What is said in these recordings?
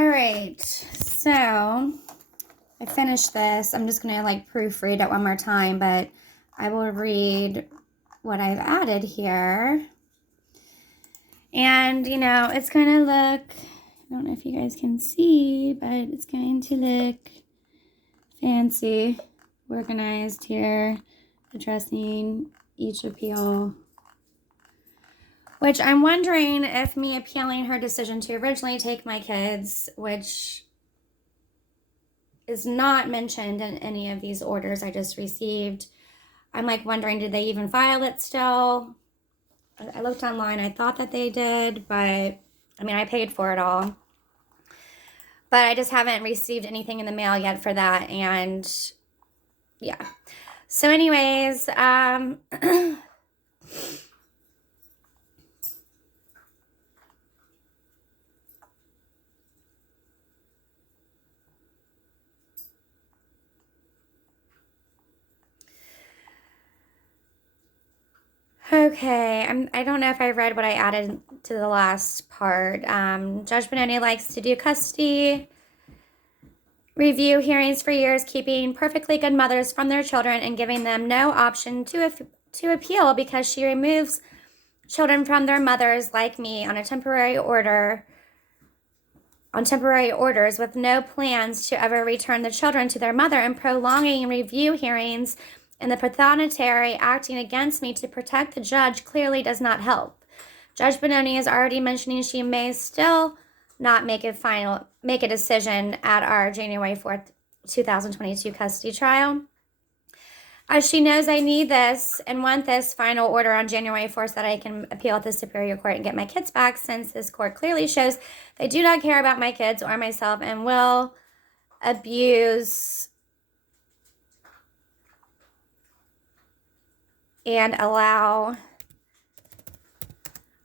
All right, so I finished this. I'm just going to proofread it one more time, but I will read what I've added here. And, it's going to look, I don't know if you guys can see, but it's going to look fancy, organized here, addressing each appeal. Which I'm wondering if me appealing her decision to originally take my kids, which is not mentioned in any of these orders I just received. I'm wondering, did they even file it still? I looked online. I thought that they did, but I paid for it all. But I just haven't received anything in the mail yet for that. And yeah. So anyways, okay, I don't know if I read what I added to the last part. Judge Benoni likes to do custody review hearings for years, keeping perfectly good mothers from their children and giving them no option to appeal because she removes children from their mothers like me on temporary orders with no plans to ever return the children to their mother, and prolonging review hearings and the Prothonotary acting against me to protect the judge clearly does not help. Judge Benoni is already mentioning she may still not make a decision at our January 4th, 2022 custody trial. As she knows I need this and want this final order on January 4th so that I can appeal at the Superior Court and get my kids back, since this court clearly shows they do not care about my kids or myself and will abuse and allow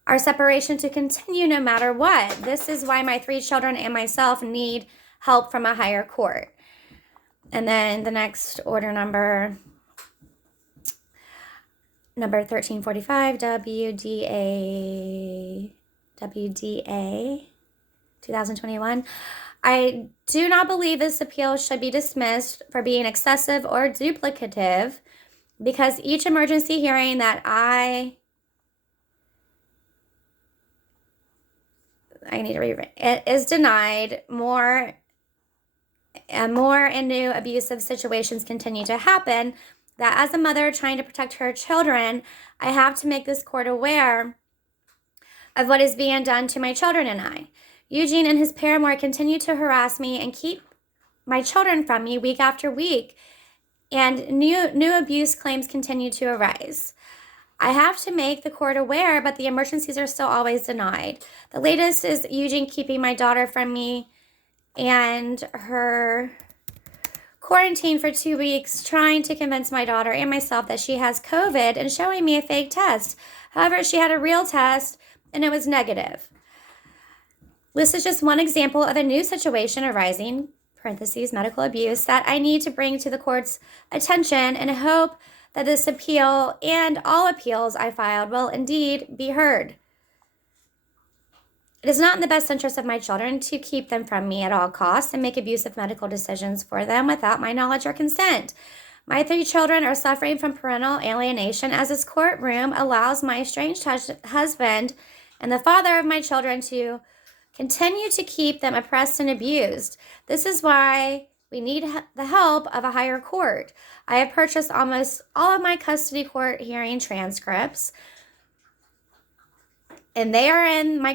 our separation to continue no matter what. This is why my 3 children and myself need help from a higher court. And then the next order number 1345, WDA 2021. I do not believe this appeal should be dismissed for being excessive or duplicative, because each emergency hearing that I need to reread. It is denied. More and new abusive situations continue to happen. That as a mother trying to protect her children, I have to make this court aware of what is being done to my children and I. Eugene and his paramour continue to harass me and keep my children from me week after week, and new abuse claims continue to arise. I have to make the court aware, but the emergencies are still always denied. The latest is Eugene keeping my daughter from me and her quarantine for 2 weeks, trying to convince my daughter and myself that she has COVID and showing me a fake test. However, she had a real test and it was negative. This is just one example of a new situation arising, parentheses, medical abuse, that I need to bring to the court's attention and hope that this appeal and all appeals I filed will indeed be heard. It is not in the best interest of my children to keep them from me at all costs and make abusive medical decisions for them without my knowledge or consent. My 3 children are suffering from parental alienation, as this courtroom allows my estranged husband and the father of my children to continue to keep them oppressed and abused. This is why we need the help of a higher court. I have purchased almost all of my custody court hearing transcripts, and they are in my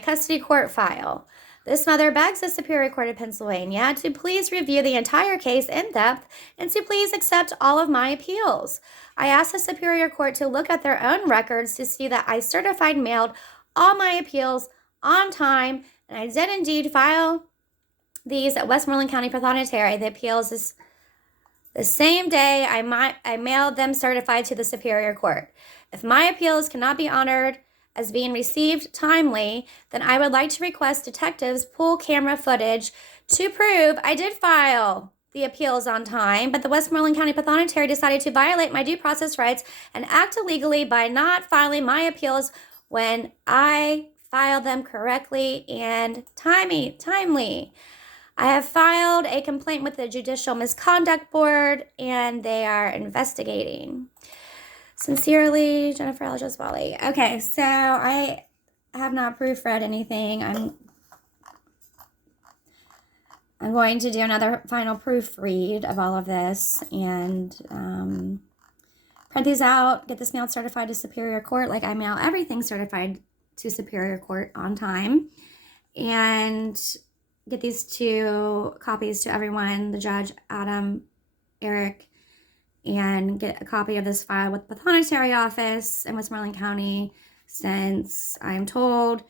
custody court file. This mother begs the Superior Court of Pennsylvania to please review the entire case in depth and to please accept all of my appeals. I asked the Superior Court to look at their own records to see that I certified mailed all my appeals on time, and I did indeed file these at Westmoreland County Prothonotary. The appeals is the same day I mailed them certified to the Superior Court. If my appeals cannot be honored as being received timely, then I would like to request detectives pull camera footage to prove I did file the appeals on time, but the Westmoreland County Prothonotary decided to violate my due process rights and act illegally by not filing my appeals when I file them correctly and timely. I have filed a complaint with the Judicial Misconduct Board, and they are investigating. Sincerely, Jennifer L. Gesuale. Okay, so I have not proofread anything. I'm going to do another final proofread of all of this and print these out, get this mailed certified to Superior Court, like I mail everything certified to Superior Court on time, and get these 2 copies to everyone, the judge, Adam, Eric, and get a copy of this file with the Prothonotary Office in Westmoreland County, since I'm told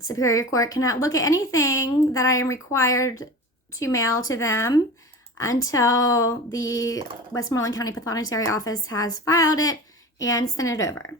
Superior Court cannot look at anything that I am required to mail to them until the Westmoreland County Prothonotary Office has filed it and sent it over.